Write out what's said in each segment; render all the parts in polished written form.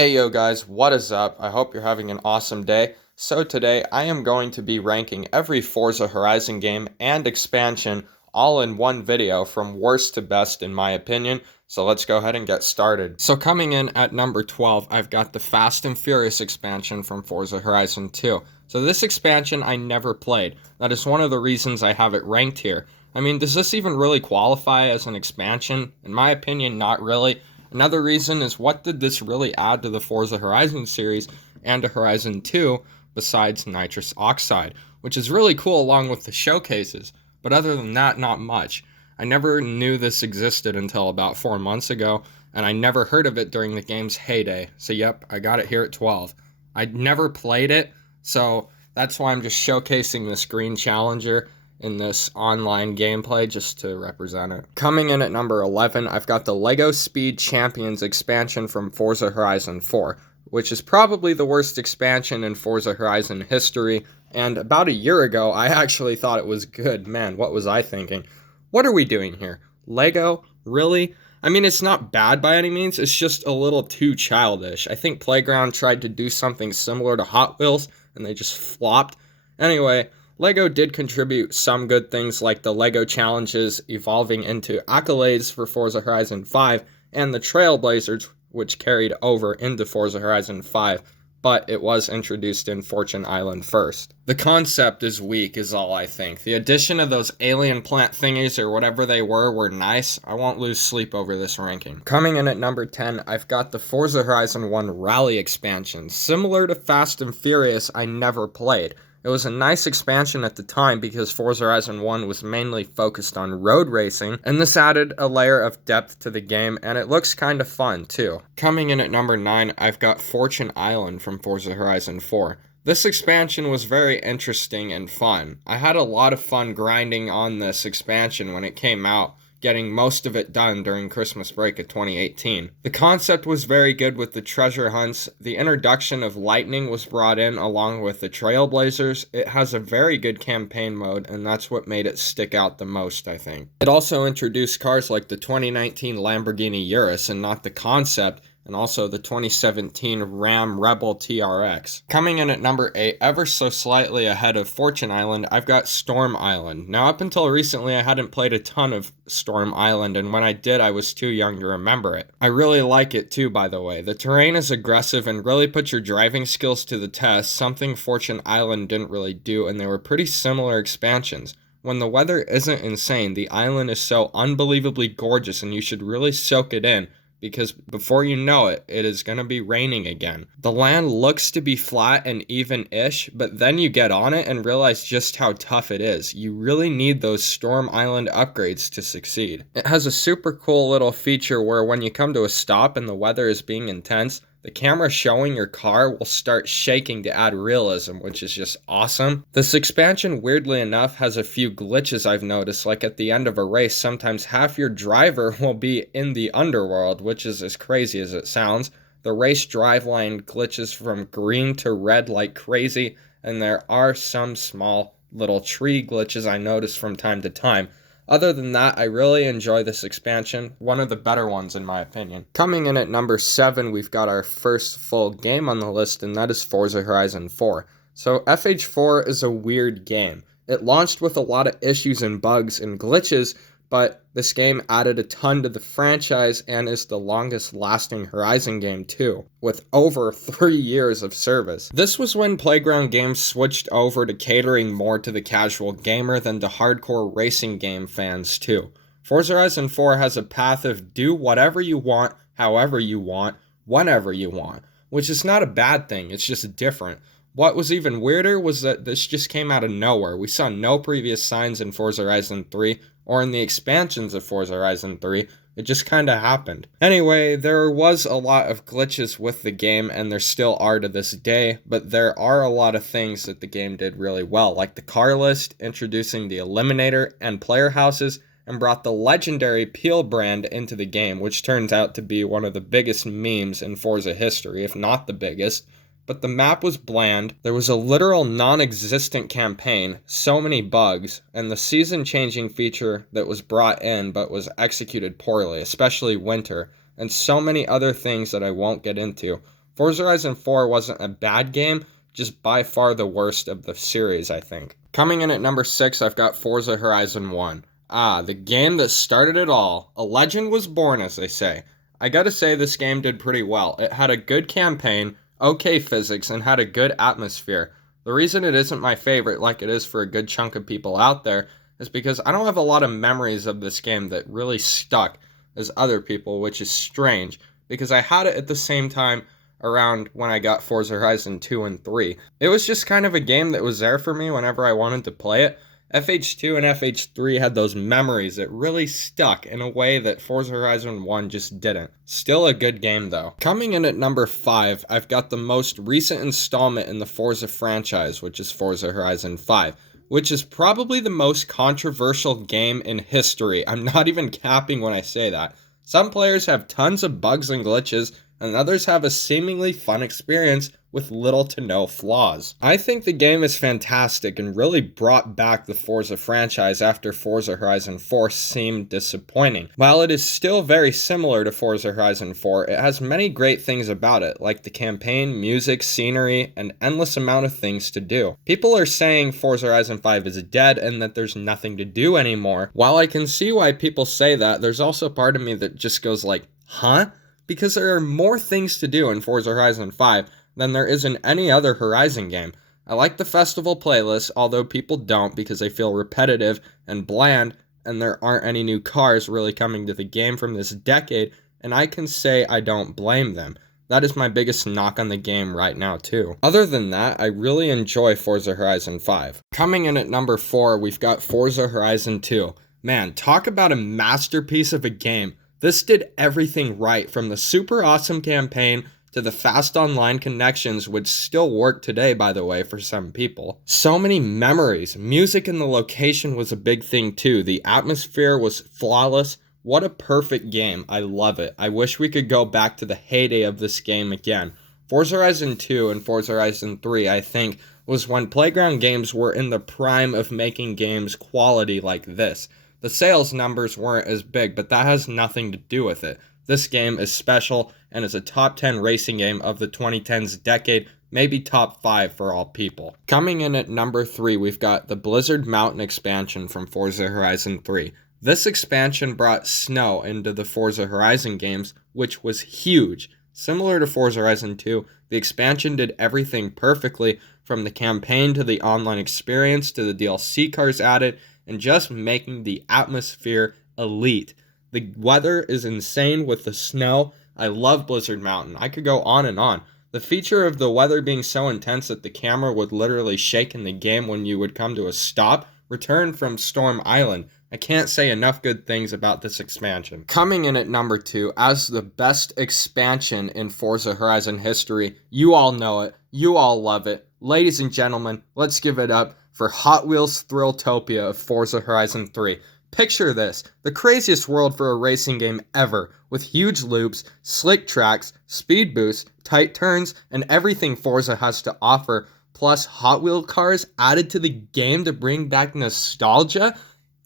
Hey yo guys, what is up? I hope you're having an awesome day. So today I am going to be ranking every Forza Horizon game and expansion all in one video from worst to best in my opinion. So let's go ahead and get started. So coming in at number 12, I've got the Fast and Furious expansion from Forza Horizon 2. So this expansion I never played. That is one of the reasons I have it ranked here. I mean, does this even really qualify as an expansion? In my opinion, not really. Another reason is, what did this really add to the Forza Horizon series and to Horizon 2 besides nitrous oxide, which is really cool along with the showcases, but other than that, not much. I never knew this existed until about 4 months ago, and I never heard of it during the game's heyday. So yep, I got it here at 12. I never played it, so that's why I'm just showcasing this green Challenger in this online gameplay just to represent it. Coming in at number 11, I've got the LEGO Speed Champions expansion from Forza Horizon 4, which is probably the worst expansion in Forza Horizon history, and about a year ago, I actually thought it was good. Man, what was I thinking? What are we doing here? LEGO? Really? I mean, it's not bad by any means, it's just a little too childish. I think Playground tried to do something similar to Hot Wheels, and they just flopped. Anyway, LEGO did contribute some good things like the LEGO challenges evolving into accolades for Forza Horizon 5 and the Trailblazers, which carried over into Forza Horizon 5, but it was introduced in Fortune Island first. The concept is weak is all I think. The addition of those alien plant thingies or whatever they were nice. I won't lose sleep over this ranking. Coming in at number 10, I've got the Forza Horizon 1 Rally expansion. Similar to Fast and Furious, I never played. It was a nice expansion at the time because Forza Horizon 1 was mainly focused on road racing, and this added a layer of depth to the game, and it looks kind of fun too. Coming in at number 9, I've got Fortune Island from Forza Horizon 4. This expansion was very interesting and fun. I had a lot of fun grinding on this expansion when it came out, getting most of it done during Christmas break of 2018. The concept was very good with the treasure hunts. The introduction of lightning was brought in along with the Trailblazers. It has a very good campaign mode, and that's what made it stick out the most, I think. It also introduced cars like the 2019 Lamborghini Urus, and not the concept, and also the 2017 Ram Rebel TRX. Coming in at number 8, ever so slightly ahead of Fortune Island, I've got Storm Island. Now, up until recently, I hadn't played a ton of Storm Island, and when I did, I was too young to remember it. I really like it too, by the way. The terrain is aggressive and really puts your driving skills to the test, something Fortune Island didn't really do, and they were pretty similar expansions. When the weather isn't insane, the island is so unbelievably gorgeous, and you should really soak it in, because before you know it, it is going to be raining again. The land looks to be flat and even-ish, but then you get on it and realize just how tough it is. You really need those Storm Island upgrades to succeed. It has a super cool little feature where when you come to a stop and the weather is being intense, the camera showing your car will start shaking to add realism, which is just awesome. This expansion, weirdly enough, has a few glitches I've noticed, like at the end of a race, sometimes half your driver will be in the underworld, which is as crazy as it sounds. The race driveline glitches from green to red like crazy, and there are some small little tree glitches I notice from time to time. Other than that, I really enjoy this expansion, one of the better ones in my opinion. Coming in at number 7, we've got our first full game on the list, and that is Forza Horizon 4. So FH4 is a weird game. It launched with a lot of issues and bugs and glitches, but this game added a ton to the franchise and is the longest lasting Horizon game too, with over 3 years of service. This was when Playground Games switched over to catering more to the casual gamer than to hardcore racing game fans too. Forza Horizon 4 has a path of do whatever you want, however you want, whenever you want, which is not a bad thing, it's just different. What was even weirder was that this just came out of nowhere. We saw no previous signs in Forza Horizon 3 or in the expansions of Forza Horizon 3. It just kinda happened. Anyway, there was a lot of glitches with the game, and there still are to this day, but there are a lot of things that the game did really well, like the car list, introducing the Eliminator and player houses, and brought the legendary Peel brand into the game, which turns out to be one of the biggest memes in Forza history, if not the biggest. But the map was bland, there was a literal non-existent campaign, so many bugs, and the season-changing feature that was brought in but was executed poorly, especially winter, and so many other things that I won't get into. Forza Horizon 4 wasn't a bad game, just by far the worst of the series, I think. Coming in at number 6, I've got Forza Horizon 1. The game that started it all. A legend was born, as they say. I gotta say, this game did pretty well. It had a good campaign, okay physics, and had a good atmosphere. The reason it isn't my favorite, like it is for a good chunk of people out there, is because I don't have a lot of memories of this game that really stuck as other people, which is strange, because I had it at the same time around when I got Forza Horizon 2 and 3. It was just kind of a game that was there for me whenever I wanted to play it. FH2 and FH3 had those memories that really stuck in a way that Forza Horizon 1 just didn't. Still a good game though. Coming in at number 5, I've got the most recent installment in the Forza franchise, which is Forza Horizon 5, which is probably the most controversial game in history. I'm not even capping when I say that. Some players have tons of bugs and glitches, and others have a seemingly fun experience with little to no flaws. I think the game is fantastic and really brought back the Forza franchise after Forza Horizon 4 seemed disappointing. While it is still very similar to Forza Horizon 4, it has many great things about it, like the campaign, music, scenery, and endless amount of things to do. People are saying Forza Horizon 5 is dead and that there's nothing to do anymore. While I can see why people say that, there's also part of me that just goes like, huh? Because there are more things to do in Forza Horizon 5 than there is in any other Horizon game. I like the festival playlist, although people don't because they feel repetitive and bland, and there aren't any new cars really coming to the game from this decade, and I can say I don't blame them. That is my biggest knock on the game right now too. Other than that, I really enjoy Forza Horizon 5. Coming in at number 4, we've got Forza Horizon 2. Man, talk about a masterpiece of a game. This did everything right, from the super awesome campaign to the fast online connections, which still work today, by the way, for some people. So many memories. Music and the location was a big thing too. The atmosphere was flawless. What a perfect game. I love it. I wish we could go back to the heyday of this game again. Forza Horizon 2 and Forza Horizon 3, I think, was when Playground Games were in the prime of making games quality like this. The sales numbers weren't as big, but that has nothing to do with it. This game is special and is a top 10 racing game of the 2010s decade, maybe top 5 for all people. Coming in at number 3, we've got the Blizzard Mountain expansion from Forza Horizon 3. This expansion brought snow into the Forza Horizon games, which was huge. Similar to Forza Horizon 2, the expansion did everything perfectly, from the campaign to the online experience to the DLC cars added, and just making the atmosphere elite. The weather is insane with the snow. I love Blizzard Mountain. I could go on and on. The feature of the weather being so intense that the camera would literally shake in the game when you would come to a stop returned from Storm Island. I can't say enough good things about this expansion. Coming in at number 2 as the best expansion in Forza Horizon history. You all know it. You all love it. Ladies and gentlemen, let's give it up for Hot Wheels Thrilltopia of Forza Horizon 3. Picture this, the craziest world for a racing game ever, with huge loops, slick tracks, speed boosts, tight turns, and everything Forza has to offer, plus Hot Wheel cars added to the game to bring back nostalgia.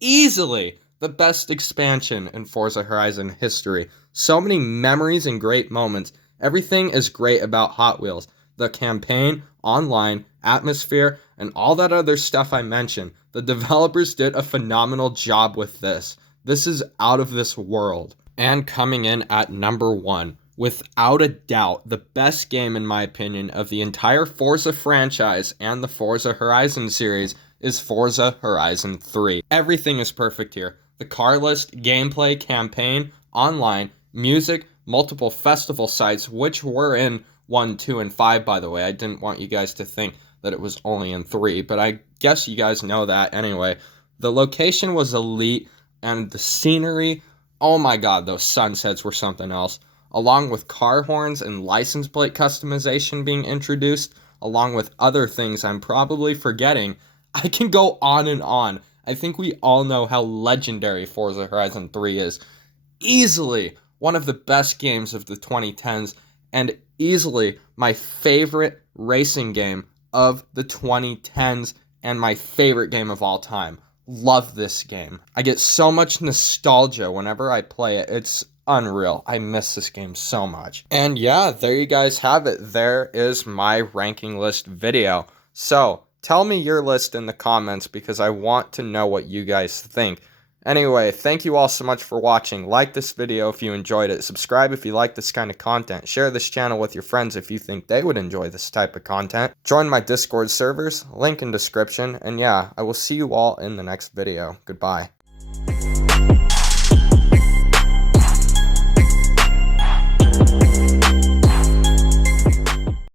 Easily the best expansion in Forza Horizon history. So many memories and great moments. Everything is great about Hot Wheels. The campaign, online, atmosphere, and all that other stuff I mentioned. The developers did a phenomenal job with this. This is out of this world. And coming in at number 1, without a doubt, the best game in my opinion of the entire Forza franchise and the Forza Horizon series is Forza Horizon 3. Everything is perfect here. The car list, gameplay, campaign, online, music, multiple festival sites, which were in 1, 2, and 5, by the way. I didn't want you guys to think that it was only in 3, but I guess you guys know that anyway. The location was elite, and the scenery, oh my god, those sunsets were something else. Along with car horns and license plate customization being introduced, along with other things I'm probably forgetting, I can go on and on. I think we all know how legendary Forza Horizon 3 is. Easily one of the best games of the 2010s, and easily my favorite racing game of the 2010s, and my favorite game of all time. Love this game. I get so much nostalgia whenever I play it. It's unreal. I miss this game so much. And yeah, there you guys have it. There is my ranking list video. So tell me your list in the comments because I want to know what you guys think. Anyway, thank you all so much for watching. Like this video if you enjoyed it. Subscribe if you like this kind of content. Share this channel with your friends if you think they would enjoy this type of content. Join my Discord servers, link in description. And yeah, I will see you all in the next video. Goodbye.